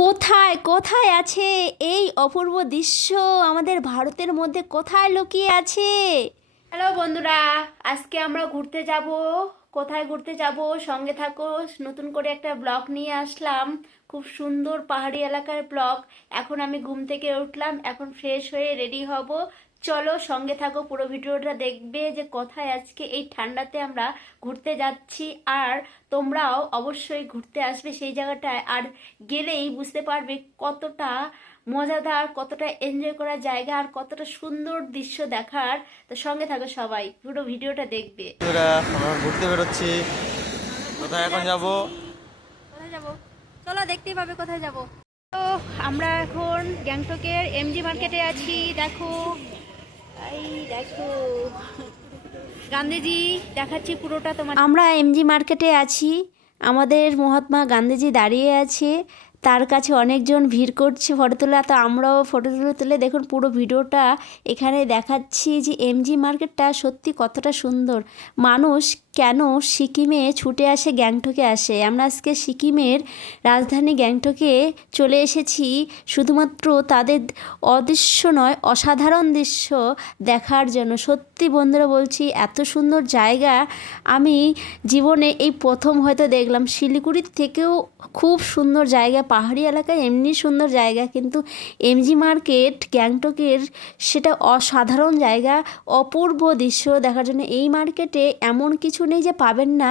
কোথায় কোথায় আছে এই অপূর্ব দৃশ্য? আমাদের ভারতের মধ্যে কোথায় লুকিয়ে আছে? হ্যালো বন্ধুরা, আজকে আমরা ঘুরতে যাব। কোথায় ঘুরতে যাব? সঙ্গে থাকো। নতুন করে একটা ব্লগ নিয়ে আসলাম। খুব সুন্দর পাহাড়ি এলাকার ব্লগ। এখন আমি ঘুম থেকে উঠলাম। এখন ফ্রেশ হয়ে রেডি হব। চলো সঙ্গে থাকো পুরো ভিডিওটা দেখবে যে কোথায় আজকে এই ঠান্ডাতে আমরা ঘুরতে যাচ্ছি। আর তোমরাও অবশ্যই ঘুরতে আসবে সেই জায়গাটায়। আর গেলেই বুঝতে পারবে কতটা মজাদার কতটা এনজয় করার জায়গা আর কতটা সুন্দর দৃশ্য দেখার। তো সঙ্গে থাকো সবাই পুরো ভিডিওটা দেখবে। আমরা ঘুরতে বেরোচ্ছি। কোথায় এখন যাব? কোথায় যাব? চলো দেখতেই পাবে কোথায় যাব। তো আমরা এখন গ্যাংটকের এমজি মার্কেটে আছি দেখো। গান্ধীজি, দেখাচ্ছি পুরোটা তোমার। আমরা এমজি মার্কেটে আছি। আমাদের মহাত্মা গান্ধীজি দাঁড়িয়ে আছে। তার কাছে অনেকজন ভিড় করছে ফটো তোলা। তো আমরাও ফটো তুলে তুলে দেখুন পুরো ভিডিওটা এখানে দেখাচ্ছি যে এমজি মার্কেটটা সত্যি কতটা সুন্দর। মানুষ কেন সিকিমে ছুটে আসে গ্যাংটকে আসে? আমরা আজকে সিকিমের রাজধানী গ্যাংটকে চলে এসেছি। শুধুমাত্র তাদের অদৃশ্য নয়, অসাধারণ দৃশ্য দেখার জন্য। সত্যি বন্ধুরা বলছি, এত সুন্দর জায়গা। আমি জীবনে এই প্রথম হয়তো দেখলাম। শিলিগুড়ির থেকেও খুব সুন্দর জায়গা। পাহাড়ি এলাকায় এমনি সুন্দর জায়গা। কিন্তু এমজি মার্কেট গ্যাংটকের সেটা অসাধারণ জায়গা, অপূর্ব দৃশ্য দেখার জন্য। এই মার্কেটে এমন কিছু নেই যে পাবেন না।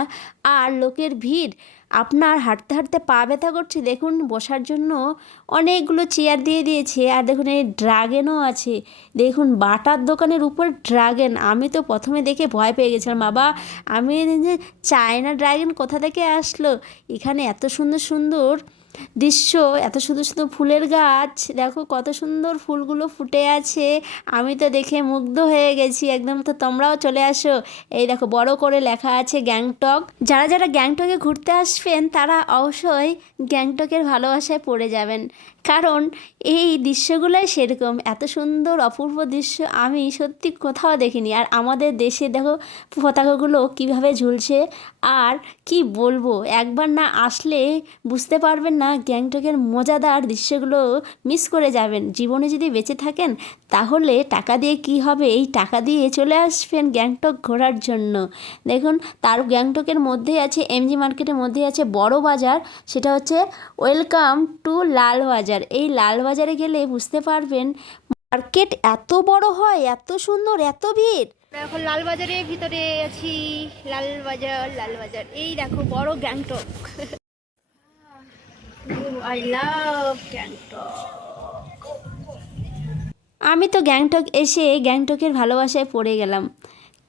আর লোকের ভিড়, আপনার হাঁটতে হাঁটতে পা ব্যথা করছে, দেখুন বসার জন্য অনেকগুলো চেয়ার দিয়ে দিয়েছে। আর দেখুন এই ড্রাগেনও আছে। দেখুন বাটার দোকানের উপর ড্রাগেন। আমি তো প্রথমে দেখে ভয় পেয়ে গেছিলাম, বাবা, আমি যে চায়না ড্রাগেন কোথা থেকে আসলো? এখানে এত সুন্দর সুন্দর দৃশ্য, এত সুন্দর সুন্দর ফুলের গাছ। দেখো কত সুন্দর ফুলগুলো ফুটে আছে। আমি তো দেখে মুগ্ধ হয়ে গেছি। একদম তো তোমরাও চলে আসো। এই দেখো বড় করে লেখা আছে গ্যাংটক। যারা যারা গ্যাংটকে ঘুরতে আসবেন, তারা অবশ্যই গ্যাংটকের ভালোবাসায় পড়ে যাবেন। কারণ এই দৃশ্যগুলোই সেরকম। এত সুন্দর, অপূর্ব দৃশ্য আমি সত্যি কোথাও দেখিনি। আর আমাদের দেশে দেখো পতাকাগুলো কীভাবে ঝুলছে। আর কি বলব? একবার না আসলে বুঝতে পারবেন না গ্যাংটকের মজাদার দৃশ্যগুলো মিস করে যাবেন। জীবনে যদি বেঁচে থাকেন, তাহলে টাকা দিয়ে কি হবে? এই টাকা দিয়ে চলে আসবেন গ্যাংটক ঘোরার জন্য। দেখুন, তার গ্যাংটকের মধ্যে আছে, এমজি মার্কেটের মধ্যে আছে বড় বাজার। সেটা হচ্ছে ওয়েলকাম টু লাল বাজার। এই লাল বাজারে গেলে বুঝতে পারবেন মার্কেট এত বড় হয়, এত সুন্দর, এত ভিড়। এখন লাল বাজারের ভিতরে আছি। লাল বাজার লাল বাজার। এই দেখো, বড় গ্যাংটক। আই লাভ গ্যাংটক আমি তো গ্যাংটক এসে গ্যাংটকের ভালোবাসায় পড়ে গেলাম।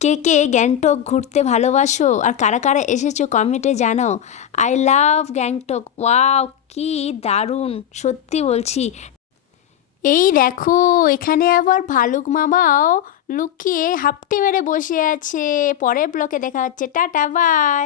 কে কে গ্যাংটক ঘুরতে ভালোবাসো আর কারা কারা এসেছ কমেন্টে জানাও। আই লাভ গ্যাংটক ওয়াও, কি দারুণ, সত্যি বলছি। এই দেখো, এখানে আবার ভালুক মামাও লুকিয়ে হাপটি মেরে বসে আছে। পরের ব্লকে দেখা হচ্ছে। Tata, bye.